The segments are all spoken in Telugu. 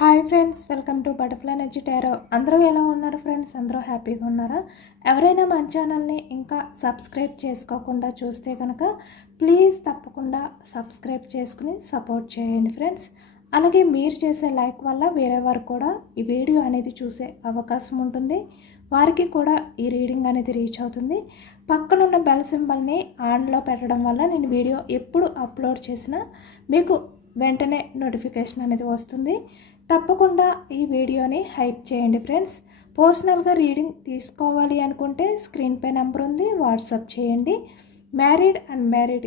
Hi friends, welcome to butterfly energy tarot. అందరూ ఎలా ఉన్నారు ఫ్రెండ్స్? అందరూ హ్యాపీగా ఉన్నారా? ఎవరైనా మన ఛానల్ని ఇంకా సబ్స్క్రైబ్ చేసుకోకుండా చూస్తే కనుక ప్లీజ్ తప్పకుండా సబ్స్క్రైబ్ చేసుకుని సపోర్ట్ చేయండి ఫ్రెండ్స్. అలాగే మీరు చేసే లైక్ వల్ల వేరే వారు కూడా ఈ వీడియో అనేది చూసే అవకాశం ఉంటుంది. వారికి కూడా ఈ రీడింగ్ అనేది రీచ్ అవుతుంది. పక్కనున్న బెల్ సింబల్ని ఆన్లో పెట్టడం వల్ల నేను వీడియో ఎప్పుడు అప్లోడ్ చేసినా మీకు వెంటనే నోటిఫికేషన్ అనేది వస్తుంది. తప్పకుండా ఈ వీడియోని హైప్ చేయండి ఫ్రెండ్స్. పర్సనల్గా రీడింగ్ తీసుకోవాలి అనుకుంటే స్క్రీన్ పై నెంబర్ ఉంది, వాట్సాప్ చేయండి. మ్యారీడ్ అన్మ్యారీడ్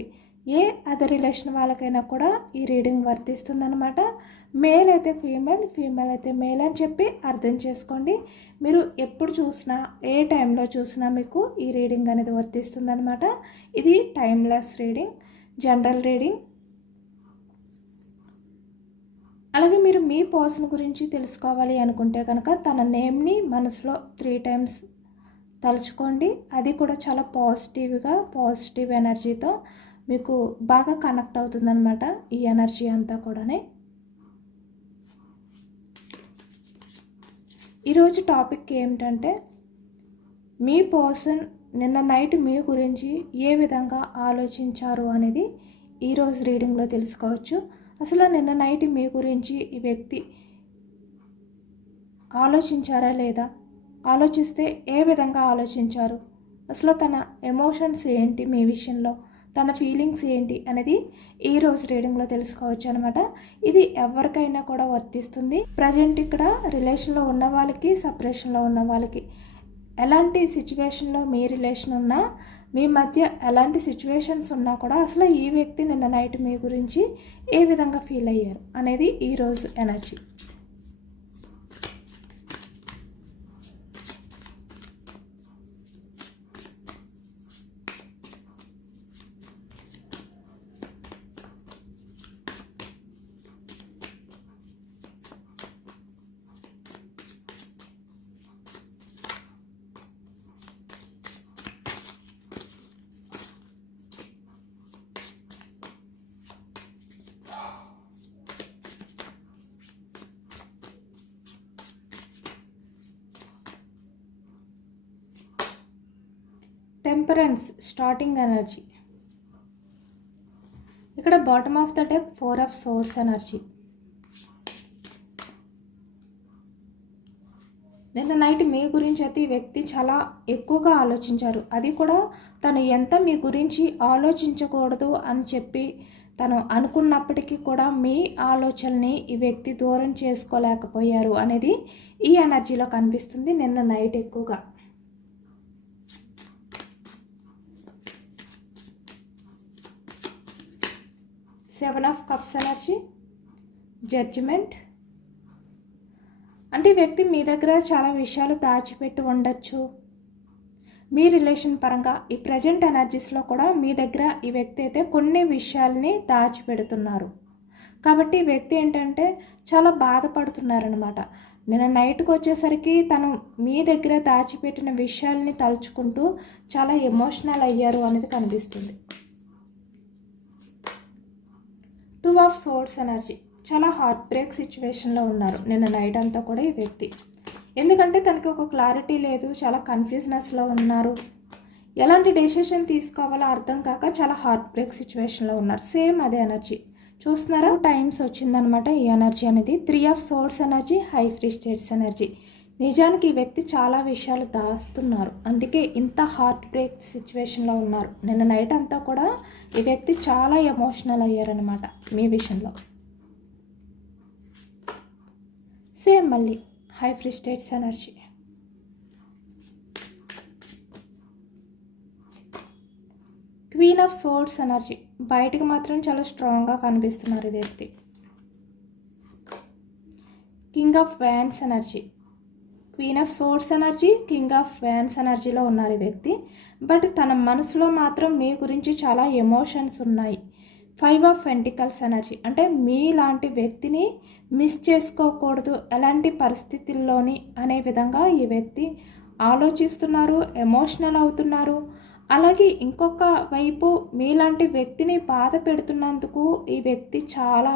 ఏ అదర్ రిలేషన్ వాళ్ళకైనా కూడా ఈ రీడింగ్ వర్తిస్తుందన్నమాట. మేల్ అయితే ఫీమేల్, ఫీమేల్ అయితే మేల్ అని చెప్పి అర్థం చేసుకోండి. మీరు ఎప్పుడు చూసినా ఏ టైంలో చూసినా మీకు ఈ రీడింగ్ అనేది వర్తిస్తుందన్నమాట. ఇది టైమ్లెస్ రీడింగ్, జనరల్ రీడింగ్. అలాగే మీరు మీ పర్సన్ గురించి తెలుసుకోవాలి అనుకుంటే కనుక తన నేమ్ని మనసులో 3 times తలుచుకోండి. అది కూడా చాలా పాజిటివ్ ఎనర్జీతో మీకు బాగా కనెక్ట్ అవుతుందన్నమాట. ఈ ఎనర్జీ అంతా కూడా. ఈరోజు టాపిక్ ఏమిటంటే మీ పర్సన్ నిన్న నైట్ మీ గురించి ఏ విధంగా ఆలోచించారు అనేది ఈరోజు రీడింగ్లో తెలుసుకోవచ్చు. అసలు నిన్న నైట్ మీ గురించి ఈ వ్యక్తి ఆలోచించారా లేదా? ఆలోచిస్తే ఏ విధంగా ఆలోచించారు? అసలు తన ఎమోషన్స్ ఏంటి మీ విషయంలో, తన ఫీలింగ్స్ ఏంటి అనేది ఈరోజు రీడింగ్లో తెలుసుకోవచ్చు అనమాట. ఇది ఎవరికైనా కూడా వర్తిస్తుంది. ప్రజెంట్ ఇక్కడ రిలేషన్లో ఉన్న వాళ్ళకి, సపరేషన్లో ఉన్న వాళ్ళకి, ఎలాంటి సిచ్యువేషన్లో మీ రిలేషన్ ఉన్నా, మీ మధ్య ఎలాంటి సిచ్యువేషన్స్ ఉన్నా కూడా అసలు ఈ వ్యక్తి నిన్న నైట్ మీ గురించి ఏ విధంగా ఫీల్ అయ్యారు అనేది ఈరోజు ఎనర్జీ. Temperance starting energy. ఇక్కడ bottom of the deck 4 of Swords energy. నిన్న నైట్ మీ గురించి అయితే ఈ వ్యక్తి చాలా ఎక్కువగా ఆలోచించారు. అది కూడా తను ఎంత మీ గురించి ఆలోచించకూడదు అని చెప్పి తను అనుకున్నప్పటికీ కూడా మీ ఆలోచనని ఈ వ్యక్తి దూరం చేసుకోలేకపోయారు అనేది ఈ ఎనర్జీలో కనిపిస్తుంది నిన్న నైట్ ఎక్కువగా. 7 of Cups ఎనర్జీ, జడ్జిమెంట్. అంటే ఈ వ్యక్తి మీ దగ్గర చాలా విషయాలు దాచిపెట్టి ఉండొచ్చు. మీ రిలేషన్ పరంగా ఈ ప్రజెంట్ ఎనర్జీస్లో కూడా మీ దగ్గర ఈ వ్యక్తి అయితే కొన్ని విషయాల్ని దాచిపెడుతున్నారు. కాబట్టి ఈ వ్యక్తి ఏంటంటే చాలా బాధపడుతున్నారనమాట. నిన్న నైట్కి వచ్చేసరికి తను మీ దగ్గర దాచిపెట్టిన విషయాల్ని తలుచుకుంటూ చాలా ఎమోషనల్ అయ్యారు అనేది కనిపిస్తుంది. 2 of Swords ఎనర్జీ. చాలా హార్ట్ బ్రేక్ సిచ్యువేషన్లో ఉన్నారు నిన్న నైట్ అంతా కూడా ఈ వ్యక్తి. ఎందుకంటే తనకి ఒక క్లారిటీ లేదు, చాలా కన్ఫ్యూజనెస్లో ఉన్నారు. ఎలాంటి డెసిషన్ తీసుకోవాలో అర్థం కాక చాలా హార్ట్ బ్రేక్ సిచ్యువేషన్లో ఉన్నారు. సేమ్ అదే ఎనర్జీ చూస్తున్నారా? టైమ్స్ వచ్చిందనమాట ఈ ఎనర్జీ అనేది. 3 of Swords energy, high priestess energy. నిజానికి ఈ వ్యక్తి చాలా విషయాలు దాస్తున్నారు, అందుకే ఇంత హార్ట్ బ్రేక్ సిచ్యువేషన్లో ఉన్నారు. నిన్న నైట్ అంతా కూడా ఈ వ్యక్తి చాలా ఎమోషనల్ అయ్యారనమాట మీ విషయంలో. సేమ్ మళ్ళీ high priestess energy. Queen of swords energy. బయటికి మాత్రం చాలా స్ట్రాంగ్గా కనిపిస్తున్నారు ఈ వ్యక్తి. King of wands energy. Queen of swords energy, king of wands ఎనర్జీలో ఉన్నారు ఈ వ్యక్తి. బట్ తన మనసులో మాత్రం మీ గురించి చాలా ఎమోషన్స్ ఉన్నాయి. 5 of Pentacles ఎనర్జీ. అంటే మీలాంటి వ్యక్తిని మిస్ చేసుకోకూడదు ఎలాంటి పరిస్థితుల్లోని అనే విధంగా ఈ వ్యక్తి ఆలోచిస్తున్నారు, ఎమోషనల్ అవుతున్నారు. అలాగే ఇంకొక వైపు మీలాంటి వ్యక్తిని బాధ పెడుతున్నందుకు ఈ వ్యక్తి చాలా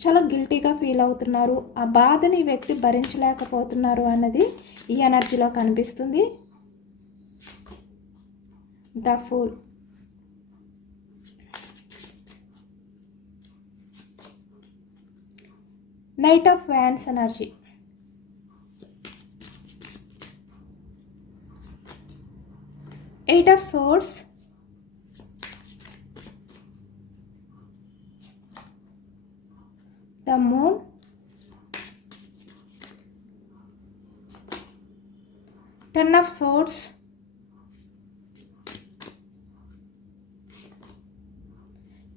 చాలా గిల్టీగా ఫీల్ అవుతున్నారు. ఆ బాధని ఈ వ్యక్తి భరించలేకపోతున్నారు అన్నది ఈ ఎనర్జీలో కనిపిస్తుంది. The fool, knight of wands energy, eight of swords, the moon, 10 of swords,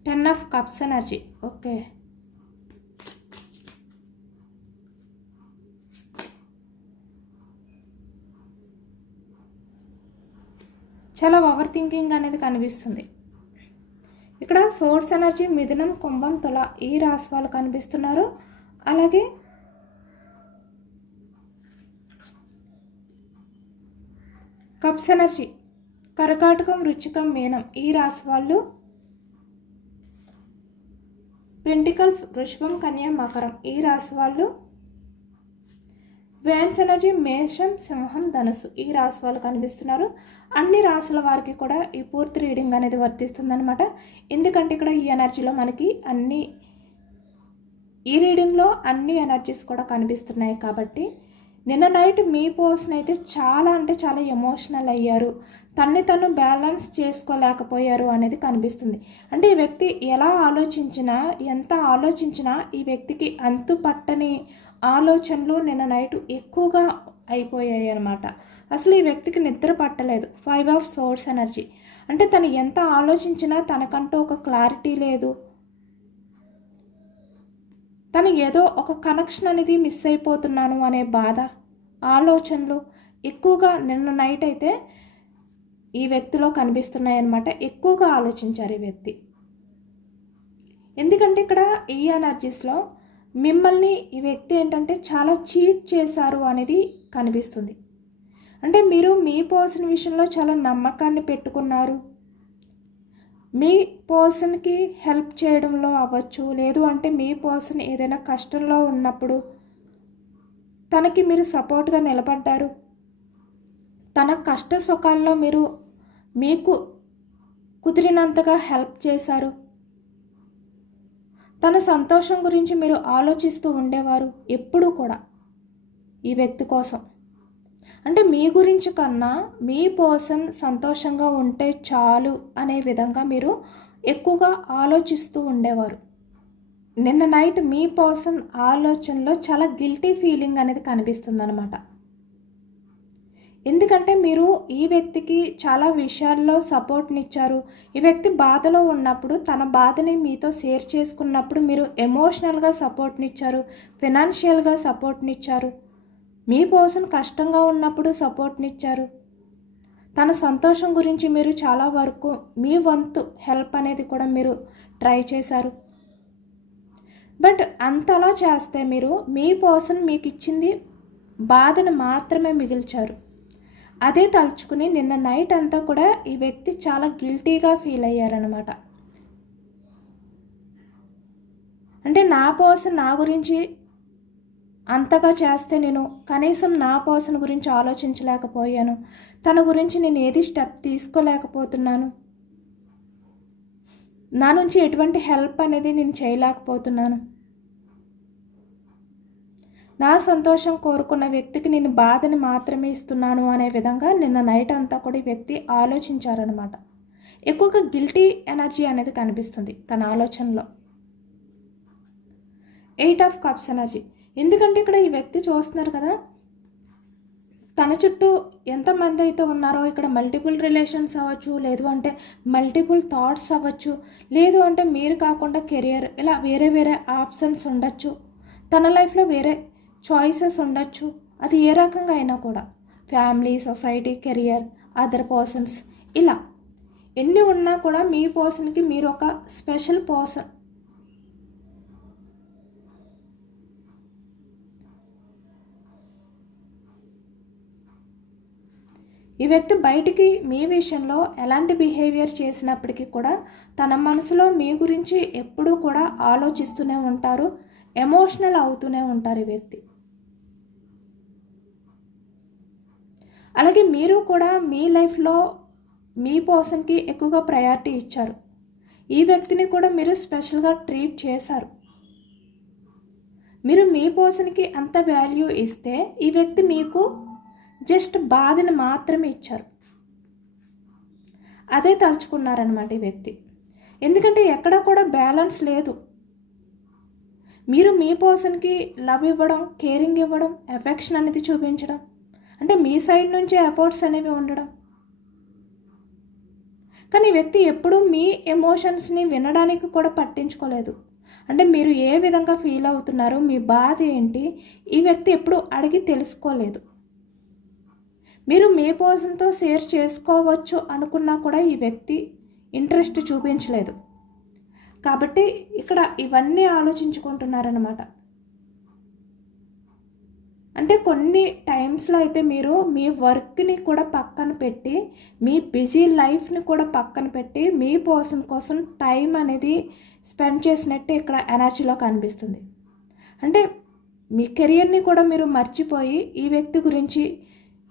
10 of cups energy. Okay, చాలా ఓవర్ థింకింగ్ అనేది కనిపిస్తుంది. ఇక్కడ సోర్స్ ఎనర్జీ మిథునం, కుంభం, తుల ఈ రాశి వాళ్ళు కనిపిస్తున్నారు. అలాగే కప్స్ ఎనర్జీ కర్కాటకం, వృశ్చికం, మీనం ఈ రాశి వాళ్ళు. పెంటికల్స్ వృషభం, కన్య, మకరం ఈ రాశి వాళ్ళు. వ్యాన్స్ ఎనర్జీ మేషం, సింహం, ధనుసు ఈ రాశి వాళ్ళు కనిపిస్తున్నారు. అన్ని రాశుల వారికి కూడా ఈ పూర్తి రీడింగ్ అనేది వర్తిస్తుందన్నమాట. ఎందుకంటే ఇక్కడ ఈ ఎనర్జీలో మనకి ఈ రీడింగ్లో అన్ని ఎనర్జీస్ కూడా కనిపిస్తున్నాయి కాబట్టి నిన్న నైట్ మీ పర్సన్ అయితే చాలా అంటే చాలా ఎమోషనల్ అయ్యారు. తన్ని తను బ్యాలెన్స్ చేసుకోలేకపోయారు అనేది కనిపిస్తుంది. అంటే ఈ వ్యక్తి ఎలా ఆలోచించినా, ఎంత ఆలోచించినా ఈ వ్యక్తికి అంతు పట్టని ఆలోచనలు నిన్న నైట్ ఎక్కువగా అయిపోయాయి అన్నమాట. అసలు ఈ వ్యక్తికి నిద్ర పట్టలేదు. 5 ఆఫ్ సోర్స్ ఎనర్జీ అంటే తను ఎంత ఆలోచించినా తనకంటూ ఒక క్లారిటీ లేదు. తను ఏదో ఒక కనెక్షన్ అనేది మిస్ అయిపోతున్నాను అనే బాధ, ఆలోచనలు ఎక్కువగా నిన్న నైట్ అయితే ఈ వ్యక్తిలో కనిపిస్తున్నాయి అన్నమాట. ఎక్కువగా ఆలోచించారు ఈ వ్యక్తి. ఎందుకంటే ఇక్కడ ఈ ఎనర్జీస్లో మిమ్మల్ని ఈ వ్యక్తి ఏంటంటే చాలా చీట్ చేశారు అనేది కనిపిస్తుంది. అంటే మీరు మీ పర్సన్ విషయంలో చాలా నమ్మకాన్ని పెట్టుకున్నారు. మీ పర్సన్కి హెల్ప్ చేయడంలో అవ్వచ్చు, లేదు అంటే మీ పర్సన్ ఏదైనా కష్టంలో ఉన్నప్పుడు తనకి మీరు సపోర్ట్గా నిలబడ్డారు. తన కష్ట సుఖాల్లో మీరు మీకు కుదిరినంతగా హెల్ప్ చేశారు. తన సంతోషం గురించి మీరు ఆలోచిస్తూ ఉండేవారు ఎప్పుడూ కూడా ఈ వ్యక్తి కోసం. అంటే మీ గురించి కన్నా మీ పర్సన్ సంతోషంగా ఉంటే చాలు అనే విధంగా మీరు ఎక్కువగా ఆలోచిస్తూ ఉండేవారు. నిన్న నైట్ మీ పర్సన్ ఆలోచనలో చాలా గిల్టీ ఫీలింగ్ అనేది కనిపిస్తుంది అన్నమాట. ఎందుకంటే మీరు ఈ వ్యక్తికి చాలా విషయాల్లో సపోర్ట్నిచ్చారు. ఈ వ్యక్తి బాధలో ఉన్నప్పుడు తన బాధని మీతో షేర్ చేసుకున్నప్పుడు మీరు ఎమోషనల్గా సపోర్ట్నిచ్చారు, ఫినాన్షియల్గా సపోర్ట్నిచ్చారు. మీ పర్సన్ కష్టంగా ఉన్నప్పుడు సపోర్ట్నిచ్చారు. తన సంతోషం గురించి మీరు చాలా వరకు మీ వంతు హెల్ప్ అనేది కూడా మీరు ట్రై చేశారు. బట్ అంతలా చేస్తే మీరు మీ పర్సన్ మీకు ఇచ్చింది బాధను మాత్రమే మిగిల్చారు. అదే తలుచుకుని నిన్న నైట్ అంతా కూడా ఈ వ్యక్తి చాలా గిల్టీగా ఫీల్ అయ్యారనమాట. అంటే నా పర్సన్ నా గురించి అంతగా చేస్తే నేను కనీసం నా పర్సన్ గురించి ఆలోచించలేకపోయాను, తన గురించి నేను ఏది స్టెప్ తీసుకోలేకపోతున్నాను, నా నుంచి ఎటువంటి హెల్ప్ అనేది నేను చేయలేకపోతున్నాను, నా సంతోషం కోరుకున్న వ్యక్తికి నేను బాధని మాత్రమే ఇస్తున్నాను అనే విధంగా నిన్న నైట్ అంతా కూడా ఈ వ్యక్తి ఆలోచించారనమాట. ఎక్కువగా గిల్టీ ఎనర్జీ అనేది కనిపిస్తుంది తన ఆలోచనలో. 8 ఆఫ్ కప్స్ ఎనర్జీ. ఎందుకంటే ఇక్కడ ఈ వ్యక్తి చూస్తున్నారు కదా, తన చుట్టూ ఎంతమంది అయితే ఉన్నారో ఇక్కడ మల్టిపుల్ రిలేషన్స్ అవ్వచ్చు, లేదు అంటే మల్టిపుల్ థాట్స్ అవ్వచ్చు, లేదు అంటే మీరు కాకుండా కెరియర్, ఇలా వేరే వేరే ఆప్షన్స్ ఉండొచ్చు. తన లైఫ్లో వేరే చాయిసెస్ ఉండొచ్చు. అది ఏ రకంగా అయినా కూడా family, society, career, other persons, ఇలా ఎన్ని ఉన్నా కూడా మీ పర్సన్కి మీరు ఒక స్పెషల్ పర్సన్. ఈ వ్యక్తి బయటికి మీ విషయంలో ఎలాంటి బిహేవియర్ చేసినప్పటికీ కూడా తన మనసులో మీ గురించి ఎప్పుడూ కూడా ఆలోచిస్తూనే ఉంటారు. ఎమోషనల్ అవుతూనే ఉంటారు ఈ వ్యక్తి. అలాగే మీరు కూడా మీ లైఫ్లో మీ పర్సన్కి ఎక్కువగా ప్రయారిటీ ఇచ్చారు. ఈ వ్యక్తిని కూడా మీరు స్పెషల్గా ట్రీట్ చేశారు. మీరు మీ పర్సన్కి అంత వాల్యూ ఇస్తే ఈ వ్యక్తి మీకు జస్ట్ బాధని మాత్రమే ఇచ్చారు. అదే తలుచుకున్నారనమాట ఈ వ్యక్తి. ఎందుకంటే ఎక్కడ కూడా బ్యాలెన్స్ లేదు. మీరు మీ పర్సన్కి లవ్ ఇవ్వడం, కేరింగ్ ఇవ్వడం, ఎఫెక్షన్ అనేది చూపించడం, అంటే మీ సైడ్ నుంచే ఎఫర్ట్స్ అనేవి ఉండడం, కానీ ఈ వ్యక్తి ఎప్పుడూ మీ ఎమోషన్స్ని వినడానికి కూడా పట్టించుకోలేదు. అంటే మీరు ఏ విధంగా ఫీల్ అవుతున్నారు, మీ బాధ ఏంటి, ఈ వ్యక్తి ఎప్పుడూ అడిగి తెలుసుకోలేదు. మీరు మీ పర్సన్తో షేర్ చేసుకోవచ్చు అనుకున్నా కూడా ఈ వ్యక్తి ఇంట్రెస్ట్ చూపించలేదు. కాబట్టి ఇక్కడ ఇవన్నీ ఆలోచించుకుంటున్నారన్నమాట. అంటే కొన్ని టైమ్స్లో అయితే మీరు మీ వర్క్ని కూడా పక్కన పెట్టి, మీ బిజీ లైఫ్ని కూడా పక్కన పెట్టి మీ పర్సన్ కోసం టైం అనేది స్పెండ్ చేసినట్టే ఇక్కడ ఎనర్జీలో కనిపిస్తుంది. అంటే మీ కెరియర్ని కూడా మీరు మర్చిపోయి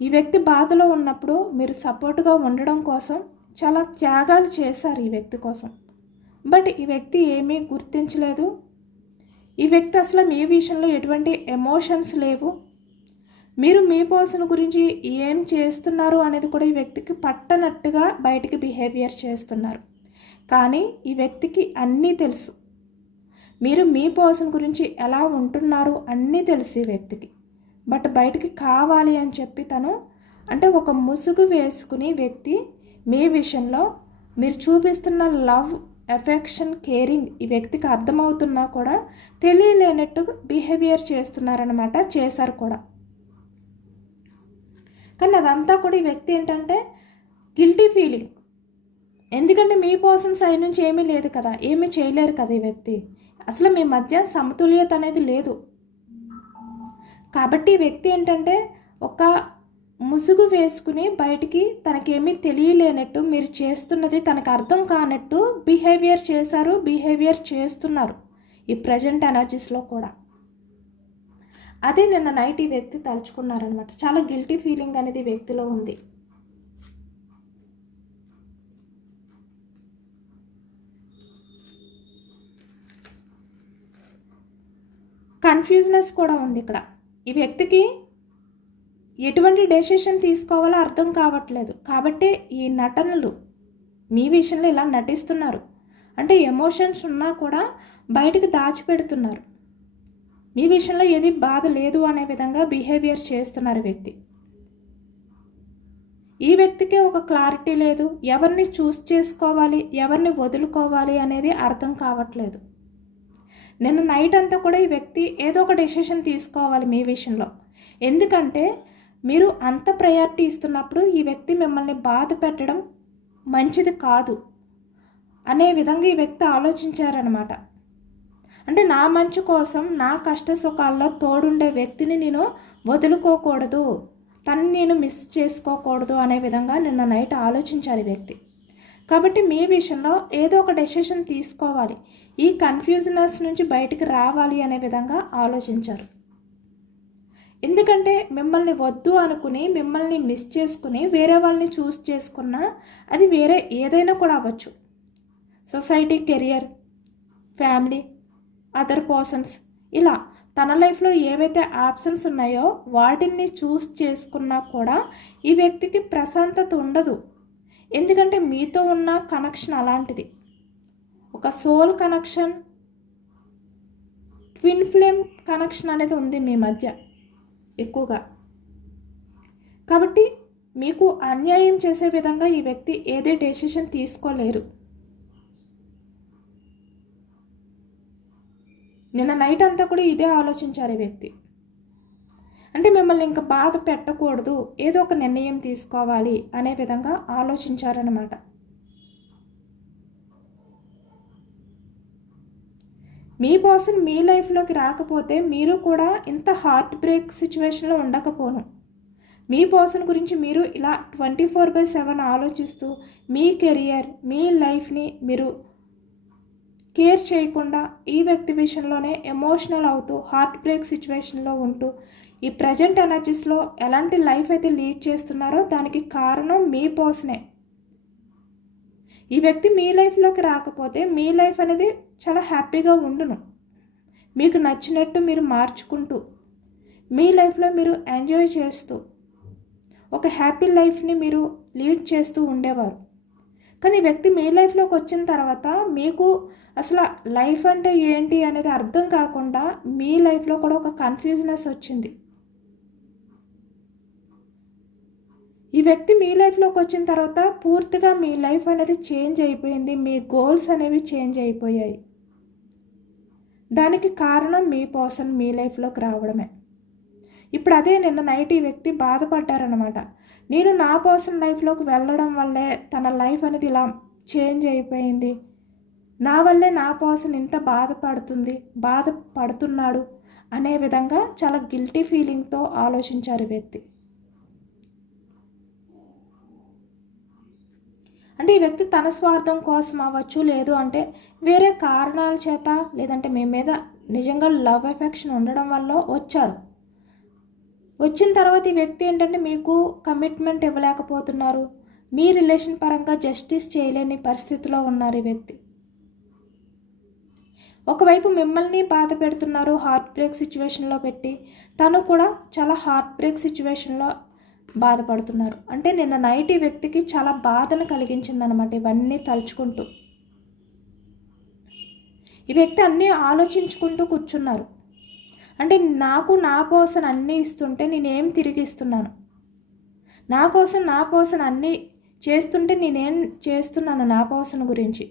ఈ వ్యక్తి బాధలో ఉన్నప్పుడు మీరు సపోర్ట్గా ఉండడం కోసం చాలా త్యాగాలు చేశారు ఈ వ్యక్తి కోసం. బట్ ఈ వ్యక్తి ఏమీ గుర్తించలేదు. ఈ వ్యక్తి అసలు మీ విషయంలో ఎటువంటి ఎమోషన్స్ లేవు. మీరు మీ పర్సన్ గురించి ఏం చేస్తున్నారు అనేది కూడా ఈ వ్యక్తికి పట్టనట్టుగా బయటికి బిహేవియర్ చేస్తున్నారు. కానీ ఈ వ్యక్తికి అన్నీ తెలుసు. మీరు మీ పర్సన్ గురించి ఎలా ఉంటున్నారు అన్నీ తెలుసు ఈ వ్యక్తికి. బట్ బయటికి కావాలి అని చెప్పి తను అంటే ఒక ముసుగు వేసుకుని వ్యక్తి మీ విషయంలో మీరు చూపిస్తున్న లవ్, ఎఫెక్షన్, కేరింగ్ ఈ వ్యక్తికి అర్థమవుతున్నా కూడా తెలియలేనట్టు బిహేవియర్ చేస్తున్నారనమాట. చేశారు కూడా. కానీ అదంతా కూడా ఈ వ్యక్తి ఏంటంటే గిల్టీ ఫీలింగ్. ఎందుకంటే మీ పర్సన్ సైడ్ నుంచి ఏమీ లేదు కదా, ఏమీ చేయలేరు కదా ఈ వ్యక్తి. అసలు మీ మధ్య సమతుల్యత అనేది లేదు. కాబట్టి ఈ వ్యక్తి ఏంటంటే ఒక ముసుగు వేసుకుని బయటికి తనకేమీ తెలియలేనట్టు, మీరు చేస్తున్నది తనకు అర్థం కానట్టు బిహేవియర్ చేస్తున్నారు ఈ ప్రజెంట్ ఎనర్జీస్లో కూడా. అదే నిన్న నైట్ ఈ వ్యక్తి తలుచుకున్నారనమాట. చాలా గిల్టీ ఫీలింగ్ అనేది వ్యక్తిలో ఉంది. కన్ఫ్యూజ్నెస్ కూడా ఉంది ఇక్కడ. ఈ వ్యక్తికి ఎటువంటి డెసిషన్ తీసుకోవాలో అర్థం కావట్లేదు. కాబట్టి ఈ నటనలు మీ విషయంలో ఇలా నటిస్తున్నారు. అంటే ఎమోషన్స్ ఉన్నా కూడా బయటికి దాచిపెడుతున్నారు. మీ విషయంలో ఏది బాధ లేదు అనే విధంగా బిహేవియర్ చేస్తున్నారు వ్యక్తి. ఈ వ్యక్తికి ఒక క్లారిటీ లేదు. ఎవరిని చూస్ చేసుకోవాలి, ఎవరిని వదులుకోవాలి అనేది అర్థం కావట్లేదు. నిన్న నైట్ అంతా కూడా ఈ వ్యక్తి ఏదో ఒక డెసిషన్ తీసుకోవాలి మీ విషయంలో. ఎందుకంటే మీరు అంత ప్రయారిటీ ఇస్తున్నప్పుడు ఈ వ్యక్తి మిమ్మల్ని బాధ పెట్టడం మంచిది కాదు అనే విధంగా ఈ వ్యక్తి ఆలోచించారనమాట. అంటే నా మంచి కోసం, నా కష్ట సుఖాల్లో తోడుండే వ్యక్తిని నేను వదులుకోకూడదు, తనని నేను మిస్ చేసుకోకూడదు అనే విధంగా నిన్న నైట్ ఆలోచించారు ఈ వ్యక్తి. కాబట్టి మీ విషయంలో ఏదో ఒక డెసిషన్ తీసుకోవాలి, ఈ కన్ఫ్యూజనెస్ నుంచి బయటికి రావాలి అనే విధంగా ఆలోచించారు. ఎందుకంటే మిమ్మల్ని వద్దు అనుకుని, మిమ్మల్ని మిస్ చేసుకుని వేరే వాళ్ళని చూస్ చేసుకున్నా అది వేరే ఏదైనా కూడా అవ్వచ్చు. Society, career, family, other persons, ఇలా తన లైఫ్లో ఏవైతే ఆప్షన్స్ ఉన్నాయో వాటిని చూస్ చేసుకున్నా కూడా ఈ వ్యక్తికి ప్రశాంతత ఉండదు. ఎందుకంటే మీతో ఉన్న కనెక్షన్ అలాంటిది. ఒక soul connection, twin flame connection అనేది ఉంది మీ మధ్య ఎక్కువగా. కాబట్టి మీకు అన్యాయం చేసే విధంగా ఈ వ్యక్తి ఏదే డెసిషన్ తీసుకోలేరు. నిన్న నైట్ అంతా కూడా ఇదే ఆలోచించారు ఈ వ్యక్తి. అంటే మిమ్మల్ని ఇంకా బాధ పెట్టకూడదు, ఏదో ఒక నిర్ణయం తీసుకోవాలి అనే విధంగా ఆలోచించారన్నమాట. మీ పర్సన్ మీ లైఫ్లోకి రాకపోతే మీరు కూడా ఇంత హార్ట్ బ్రేక్ సిచ్యువేషన్లో ఉండకపోను. మీ పర్సన్ గురించి మీరు ఇలా 24/7 ఆలోచిస్తూ మీ కెరియర్, మీ లైఫ్ని మీరు కేర్ చేయకుండా ఈ వ్యక్తి విషయంలోనే ఎమోషనల్ అవుతూ హార్ట్ బ్రేక్ సిచ్యువేషన్లో ఉంటూ ఈ ప్రజెంట్ ఎనర్జీస్లో ఎలాంటి లైఫ్ అయితే లీడ్ చేస్తున్నారో దానికి కారణం మీ పర్సనే. ఈ వ్యక్తి మీ లైఫ్లోకి రాకపోతే మీ లైఫ్ అనేది చాలా హ్యాపీగా ఉండును. మీకు నచ్చినట్టు మీరు మార్చుకుంటూ మీ లైఫ్లో మీరు ఎంజాయ్ చేస్తూ ఒక హ్యాపీ లైఫ్ని మీరు లీడ్ చేస్తూ ఉండేవారు. కానీ వ్యక్తి మీ లైఫ్లోకి వచ్చిన తర్వాత మీకు అసలు లైఫ్ అంటే ఏంటి అనేది అర్థం కాకుండా మీ లైఫ్లో కూడా ఒక కన్ఫ్యూజనెస్ వచ్చింది. ఈ వ్యక్తి మీ లైఫ్లోకి వచ్చిన తర్వాత పూర్తిగా మీ లైఫ్ అనేది చేంజ్ అయిపోయింది. మీ గోల్స్ అనేవి చేంజ్ అయిపోయాయి. దానికి కారణం మీ పర్సన్ మీ లైఫ్లోకి రావడమే. ఇప్పుడు అదే నిన్న నైట్ ఈ వ్యక్తి బాధపడ్డారనమాట. నేను నా పర్సన్ లైఫ్లోకి వెళ్ళడం వల్లే తన లైఫ్ అనేది ఇలా చేంజ్ అయిపోయింది, నా వల్లే నా పర్సన్ ఇంత బాధపడుతున్నాడు అనే విధంగా చాలా గిల్టీ ఫీలింగ్తో ఆలోచించారు ఈ వ్యక్తి. అంటే ఈ వ్యక్తి తన స్వార్థం కోసం అవ్వచ్చు, లేదు అంటే వేరే కారణాల చేత, లేదంటే మీ మీద నిజంగా లవ్ ఎఫెక్షన్ ఉండడం వల్ల వచ్చారు. వచ్చిన తర్వాత ఈ వ్యక్తి ఏంటంటే మీకు కమిట్మెంట్ ఇవ్వలేకపోతున్నారు. మీ రిలేషన్ పరంగా జస్టిస్ చేయలేని పరిస్థితిలో ఉన్నారు ఈ వ్యక్తి. ఒకవైపు మిమ్మల్ని బాధ పెడుతున్నారు హార్ట్ బ్రేక్ సిచ్యువేషన్లో పెట్టి, తను కూడా చాలా హార్ట్ బ్రేక్ సిచ్యువేషన్లో బాధపడుతున్నారు. అంటే నిన్న నైట్ ఈ వ్యక్తికి చాలా బాధను కలిగించిందనమాట ఇవన్నీ తలుచుకుంటూ. ఈ వ్యక్తి అన్నీ ఆలోచించుకుంటూ కూర్చున్నారు. అంటే నాకు నా పర్సన్ అన్నీ ఇస్తుంటే నేనేం తిరిగి ఇస్తున్నాను, నా పర్సన్ అన్నీ చేస్తుంటే నేనేం చేస్తున్నాను నా పర్సన్ గురించి,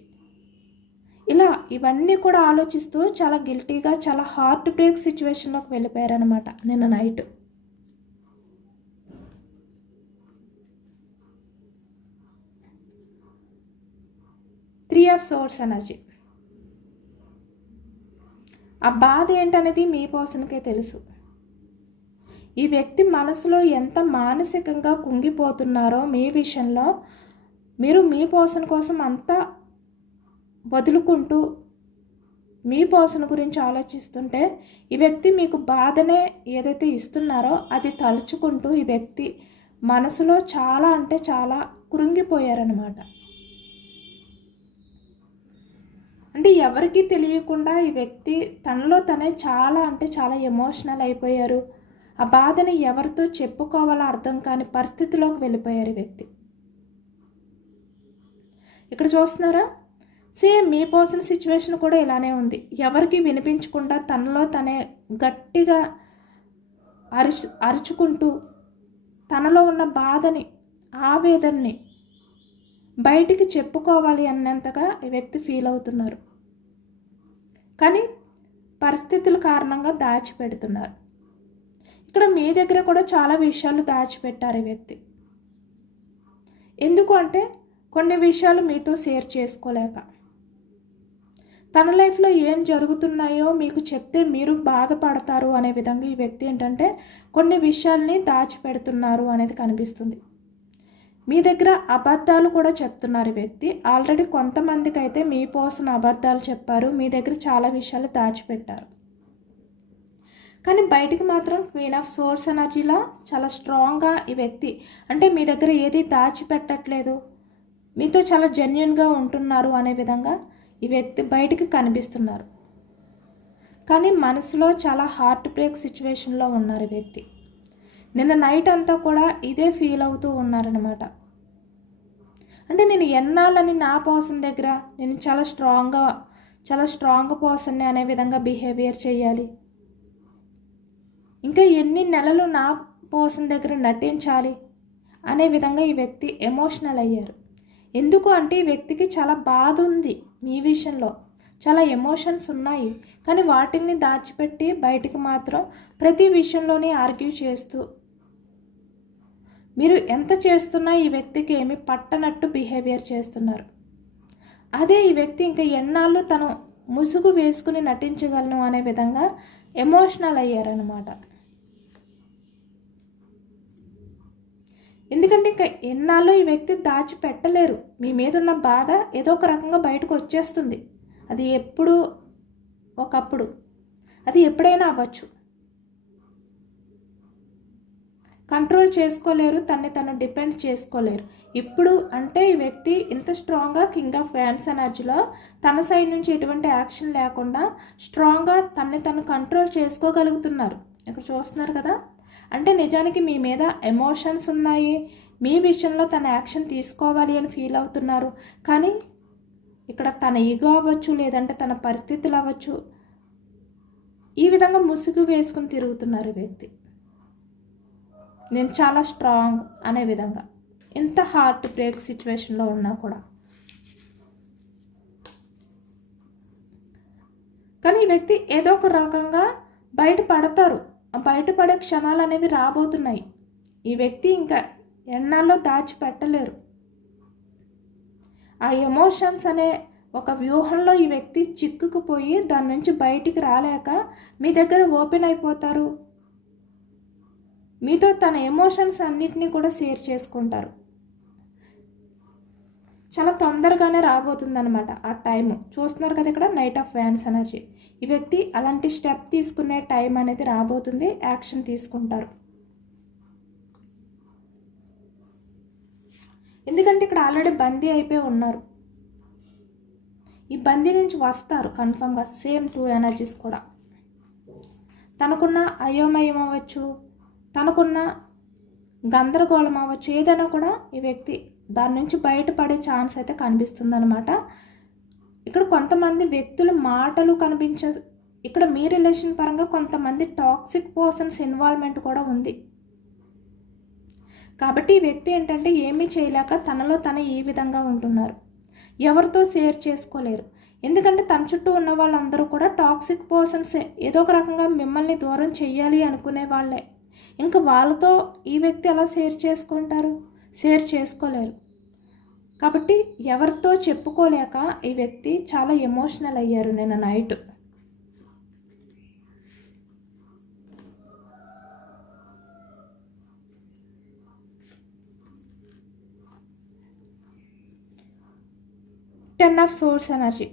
ఇలా ఇవన్నీ కూడా ఆలోచిస్తూ చాలా గిల్టీగా చాలా హార్ట్ బ్రేక్ సిచ్యువేషన్లోకి వెళ్ళిపోయారనమాట నిన్న night. Three of swords energy. ఆ బాధ ఏంటనేది మీ పర్సన్కే తెలుసు. ఈ వ్యక్తి మనసులో ఎంత మానసికంగా కుంగిపోతున్నారో మీ విషయంలో, మీరు మీ పర్సన్ కోసం అంతా వదులుకుంటూ మీ పర్సన్ గురించి ఆలోచిస్తుంటే ఈ వ్యక్తి మీకు బాధనే ఏదైతే ఇస్తున్నారో అది తలుచుకుంటూ ఈ వ్యక్తి మనసులో చాలా అంటే చాలా కృంగిపోయారనమాట. అంటే ఎవరికీ తెలియకుండా ఈ వ్యక్తి తనలో తనే చాలా అంటే చాలా ఎమోషనల్ అయిపోయారు. ఆ బాధని ఎవరితో చెప్పుకోవాలో అర్థం కాని పరిస్థితిలోకి వెళ్ళిపోయారు ఈ వ్యక్తి. ఇక్కడ చూస్తున్నారా, సేమ్ మీ పర్సన్ సిచ్యువేషన్ కూడా ఇలానే ఉంది. ఎవరికి వినిపించకుండా తనలో తనే గట్టిగా అరుచుకుంటూ తనలో ఉన్న బాధని ఆవేదనని బయటికి చెప్పుకోవాలి అన్నంతగా ఈ వ్యక్తి ఫీల్ అవుతున్నారు. కానీ పరిస్థితుల కారణంగా దాచిపెడుతున్నారు. ఇక్కడ మీ దగ్గర కూడా చాలా విషయాలు దాచిపెట్టారు ఈ వ్యక్తి. ఎందుకు అంటే కొన్ని విషయాలు మీతో షేర్ చేసుకోలేక, తన లైఫ్లో ఏం జరుగుతున్నాయో మీకు చెప్తే మీరు బాధపడతారు అనే విధంగా ఈ వ్యక్తి ఏంటంటే కొన్ని విషయాల్ని దాచిపెడుతున్నారు అనేది కనిపిస్తుంది. మీ దగ్గర అబద్ధాలు కూడా చెప్తున్నారు ఈ వ్యక్తి. ఆల్రెడీ కొంతమందికి అయితే మీ పర్సన్ అబద్ధాలు చెప్పారు, మీ దగ్గర చాలా విషయాలు దాచిపెట్టారు. కానీ బయటికి మాత్రం క్వీన్ ఆఫ్ సోర్స్ ఎనర్జీలా చాలా స్ట్రాంగ్గా ఈ వ్యక్తి అంటే మీ దగ్గర ఏది దాచిపెట్టట్లేదు, మీతో చాలా జెన్యున్గా ఉంటున్నారు అనే విధంగా ఈ వ్యక్తి బయటికి కనిపిస్తున్నారు. కానీ మనసులో చాలా హార్ట్ బ్రేక్ సిచ్యువేషన్లో ఉన్నారు ఈ వ్యక్తి. నిన్న నైట్ అంతా కూడా ఇదే ఫీల్ అవుతూ ఉన్నారనమాట. అంటే నేను ఎన్నాళ్ళని నా పర్సన్ దగ్గర నేను చాలా స్ట్రాంగ్ పర్సన్ని అనే విధంగా బిహేవియర్ చేయాలి, ఇంకా ఎన్ని నెలలు నా పర్సన్ దగ్గర నటించాలి అనే విధంగా ఈ వ్యక్తి ఎమోషనల్ అయ్యారు. ఎందుకు అంటే ఈ వ్యక్తికి చాలా బాధ ఉంది, మీ విషయంలో చాలా ఎమోషన్స్ ఉన్నాయి. కానీ వాటిల్ని దాచిపెట్టి బయటికి మాత్రం ప్రతి విషయంలోనే ఆర్గ్యూ చేస్తూ, మీరు ఎంత చేస్తున్నా ఈ వ్యక్తికి ఏమి పట్టనట్టు బిహేవియర్ చేస్తున్నారు. అదే ఈ వ్యక్తి ఇంకా ఎన్నాళ్ళు తను ముసుగు వేసుకుని నటించగలను అనే విధంగా ఎమోషనల్ అయ్యారనమాట. ఎందుకంటే ఇంకా ఎన్నాళ్ళు ఈ వ్యక్తి దాచిపెట్టలేరు. మీ మీద ఉన్న బాధ ఏదో ఒక రకంగా బయటకు వచ్చేస్తుంది. అది ఎప్పుడు ఒకప్పుడు, అది ఎప్పుడైనా అవ్వచ్చు. కంట్రోల్ చేసుకోలేరు, తను డిపెండ్ చేసుకోలేరు. ఇప్పుడు అంటే ఈ వ్యక్తి ఇంత స్ట్రాంగ్గా కింగ్ ఆఫ్ వ్యాన్స్ ఎనర్జీలో తన సైడ్ నుంచి ఎటువంటి యాక్షన్ లేకుండా స్ట్రాంగ్గా తను కంట్రోల్ చేసుకోగలుగుతున్నారు. ఇక్కడ చూస్తున్నారు కదా, అంటే నిజానికి మీ మీద ఎమోషన్స్ ఉన్నాయి, మీ విషయంలో తన యాక్షన్ తీసుకోవాలి అని ఫీల్ అవుతున్నారు. కానీ ఇక్కడ తన ఈగో అవ్వచ్చు, లేదంటే తన పరిస్థితులు అవ్వచ్చు, ఈ విధంగా ముసుగు వేసుకుని తిరుగుతున్నారు ఈ వ్యక్తి. నేను చాలా స్ట్రాంగ్ అనే విధంగా, ఇంత హార్ట్ బ్రేక్ సిచ్యువేషన్లో ఉన్నా కూడా. కానీ ఈ వ్యక్తి ఏదో ఒక రకంగా బయటపడతారు. ఆ బయటపడే క్షణాలు అనేవి రాబోతున్నాయి. ఈ వ్యక్తి ఇంకా ఎన్నాళ్ళో దాచిపెట్టలేరు. ఆ ఎమోషన్స్ అనే ఒక వ్యూహంలో ఈ వ్యక్తి చిక్కుకుపోయి దాని నుంచి బయటికి రాలేక మీ దగ్గర ఓపెన్ అయిపోతారు. మీతో తన ఎమోషన్స్ అన్నిటినీ కూడా షేర్ చేసుకుంటారు. చాలా తొందరగానే రాబోతుందన్నమాట ఆ టైము. చూస్తున్నారు కదా ఇక్కడ నైట్ ఆఫ్ వ్యాన్స్ ఎనర్జీ. ఈ వ్యక్తి అలాంటి స్టెప్ తీసుకునే టైం అనేది రాబోతుంది, యాక్షన్ తీసుకుంటారు. ఎందుకంటే ఇక్కడ ఆల్రెడీ బందీ అయిపోయి ఉన్నారు. ఈ బందీ నుంచి వస్తారు కన్ఫర్మ్గా. సేమ్ 2 ఎనర్జీస్ కూడా. తనకున్న అయోమయం అవ్వచ్చు, తనకున్న గందరగోళం అవ్వచ్చు, ఏదైనా కూడా ఈ వ్యక్తి దాని నుంచి బయటపడే ఛాన్స్ అయితే కనిపిస్తుందన్నమాట. ఇక్కడ కొంతమంది వ్యక్తుల మాటలు ఇక్కడ మీ రిలేషన్ పరంగా కొంతమంది టాక్సిక్ పర్సన్స్ ఇన్వాల్వ్మెంట్ కూడా ఉంది. కాబట్టి ఈ వ్యక్తి ఏంటంటే ఏమీ చేయలేక తనలో తన ఈ విధంగా ఉంటున్నారు. ఎవరితో షేర్ చేసుకోలేరు. ఎందుకంటే తన చుట్టూ ఉన్న వాళ్ళందరూ కూడా టాక్సిక్ పర్సన్సే. ఏదో ఒక రకంగా మిమ్మల్ని దూరం చెయ్యాలి అనుకునే వాళ్ళే. ఇంకా వాళ్ళతో ఈ వ్యక్తి ఎలా షేర్ చేసుకుంటారు? షేర్ చేసుకోలేరు. కాబట్టి ఎవరితో చెప్పుకోలేక ఈ వ్యక్తి చాలా ఎమోషనల్ అయ్యారు నిన్న night. Ten of swords energy.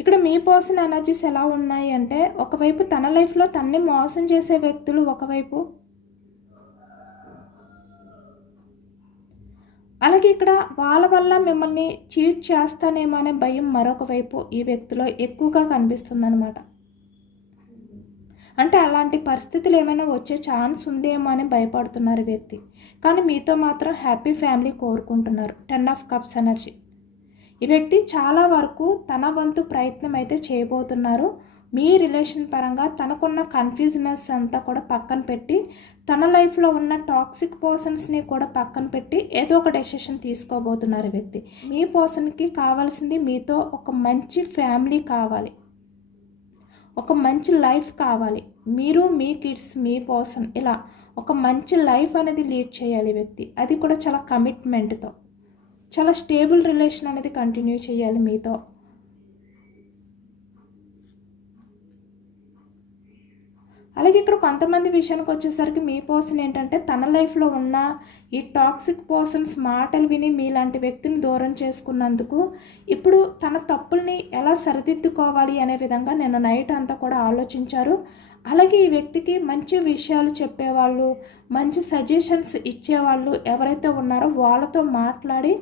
ఇక్కడ మీ పర్సన్ ఎనర్జీస్ ఎలా ఉన్నాయి అంటే, ఒకవైపు తన లైఫ్లో తన్ని మోసం చేసే వ్యక్తులు ఒకవైపు, అలాగే ఇక్కడ వాళ్ళ వల్ల మిమ్మల్ని చీట్ చేస్తానేమో అనే భయం మరొక వైపు ఈ వ్యక్తిలో ఎక్కువగా కనిపిస్తుందన్నమాట. అంటే అలాంటి పరిస్థితులు ఏమైనా వచ్చే ఛాన్స్ ఉందేమో అని భయపడుతున్నారు వ్యక్తి. కానీ మీతో మాత్రం హ్యాపీ ఫ్యామిలీ కోరుకుంటున్నారు. 10 ఆఫ్ కప్స్ ఎనర్జీ. ఈ వ్యక్తి చాలా వరకు తన వంతు ప్రయత్నం అయితే చేయబోతున్నారు. మీ రిలేషన్ పరంగా తనకున్న కన్ఫ్యూజనెస్ అంతా కూడా పక్కన పెట్టి, తన లైఫ్లో ఉన్న టాక్సిక్ పర్సన్స్ని కూడా పక్కన పెట్టి ఏదో ఒక డెసిషన్ తీసుకోబోతున్నారు వ్యక్తి. మీ పర్సన్కి కావాల్సింది మీతో ఒక మంచి ఫ్యామిలీ కావాలి, ఒక మంచి లైఫ్ కావాలి. మీరు, మీ కిడ్స్, మీ పర్సన్ ఇలా ఒక మంచి లైఫ్ అనేది లీడ్ చేయాలి వ్యక్తి. అది కూడా చాలా కమిట్మెంట్తో, చాలా స్టేబుల్ రిలేషన్ అనేది కంటిన్యూ చేయాలి మీతో. అలాగే ఇక్కడ కొంతమంది విషయానికి వచ్చేసరికి మీ పర్సన్ ఏంటంటే తన లైఫ్లో ఉన్న ఈ టాక్సిక్ పర్సన్స్ మాటలు విని మీలాంటి వ్యక్తిని దూరం చేసుకున్నందుకు ఇప్పుడు తన తప్పుల్ని ఎలా సరిదిద్దుకోవాలి అనే విధంగా నిన్న నైట్ అంతా కూడా ఆలోచించారు. అలాగే ఈ వ్యక్తికి మంచి విషయాలు చెప్పేవాళ్ళు, మంచి సజెషన్స్ ఇచ్చేవాళ్ళు ఎవరైతే ఉన్నారో వాళ్ళతో మాట్లాడి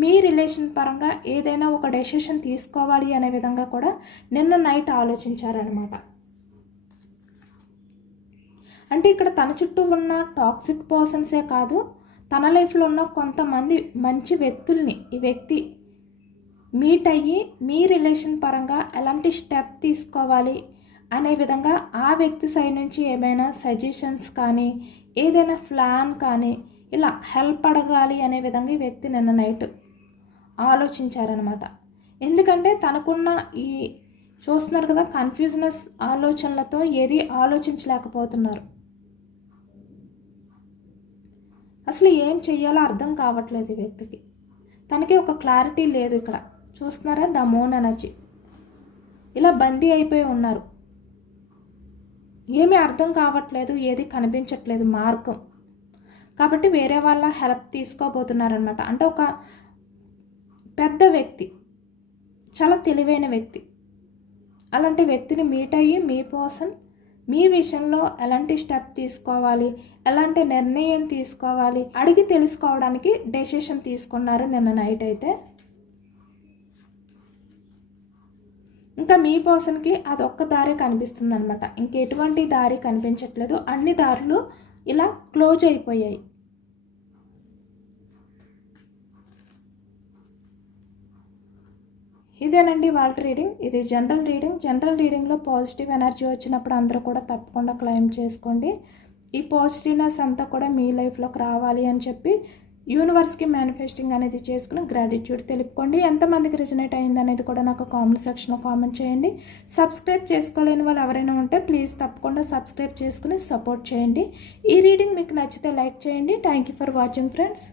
మీ రిలేషన్ పరంగా ఏదైనా ఒక డెసిషన్ తీసుకోవాలి అనే విధంగా కూడా నిన్న నైట్ ఆలోచించారనమాట. అంటే ఇక్కడ తన చుట్టూ ఉన్న టాక్సిక్ పర్సన్సే కాదు, తన లైఫ్లో ఉన్న కొంతమంది మంచి వ్యక్తుల్ని ఈ వ్యక్తి మీట్ అయ్యి మీ రిలేషన్ పరంగా ఎలాంటి స్టెప్ తీసుకోవాలి అనే విధంగా ఆ వ్యక్తి సైడ్ నుంచి ఏమైనా సజెషన్స్ కానీ ఏదైనా ప్లాన్ కానీ ఇలా హెల్ప్ అడగాలి అనే విధంగా ఈ వ్యక్తి నిన్న నైట్ ఆలోచించారనమాట. ఎందుకంటే తనకున్న ఈ చూస్తున్నారు కదా కన్ఫ్యూజనెస్ ఆలోచనలతో ఏది ఆలోచించలేకపోతున్నారు. అసలు ఏం చెయ్యాలో అర్థం కావట్లేదు ఈ వ్యక్తికి. తనకి ఒక క్లారిటీ లేదు. ఇక్కడ చూస్తున్నారా ద మూన్ ఎనర్జీ. ఇలా బందీ అయిపోయి ఉన్నారు. ఏమీ అర్థం కావట్లేదు, ఏది కనిపించట్లేదు మార్గం. కాబట్టి వేరే వాళ్ళ హెల్ప్ తీసుకోబోతున్నారనమాట. అంటే ఒక పెద్ద వ్యక్తి, చాలా తెలివైన వ్యక్తి. అలాంటి వ్యక్తిని మీట్ అయ్యి మీ పర్సన్ మీ విషయంలో ఎలాంటి స్టెప్ తీసుకోవాలి, ఎలాంటి నిర్ణయం తీసుకోవాలి అడిగి తెలుసుకోవడానికి డెసిషన్ తీసుకున్నారు నిన్న నైట్ అయితే. ఇంకా మీ పర్సన్కి అదొక్క దారి కనిపిస్తుంది అనమాట. ఇంకెటువంటి దారి కనిపించట్లేదు. అన్ని దారులు ఇలా క్లోజ్ అయిపోయాయి. ఇదేనండి వాళ్ళ రీడింగ్. ఇది జనరల్ రీడింగ్. జనరల్ రీడింగ్లో పాజిటివ్ ఎనర్జీ వచ్చినప్పుడు అందరూ కూడా తప్పకుండా క్లెయిమ్ చేసుకోండి. ఈ పాజిటివ్నెస్ అంతా కూడా మీ లైఫ్లోకి రావాలి అని చెప్పి యూనివర్స్కి మేనిఫెస్టింగ్ అనేది చేసుకుని గ్రాటిట్యూడ్ తెలుపుకోండి. ఎంతమందికి రిజనేట్ అయింది అనేది కూడా నాకు కామెంట్ సెక్షన్లో కామెంట్ చేయండి. సబ్స్క్రైబ్ చేసుకోలేని వాళ్ళు ఎవరైనా ఉంటే ప్లీజ్ తప్పకుండా సబ్స్క్రైబ్ చేసుకుని సపోర్ట్ చేయండి. ఈ రీడింగ్ మీకు నచ్చితే లైక్ చేయండి. Thank you for watching friends.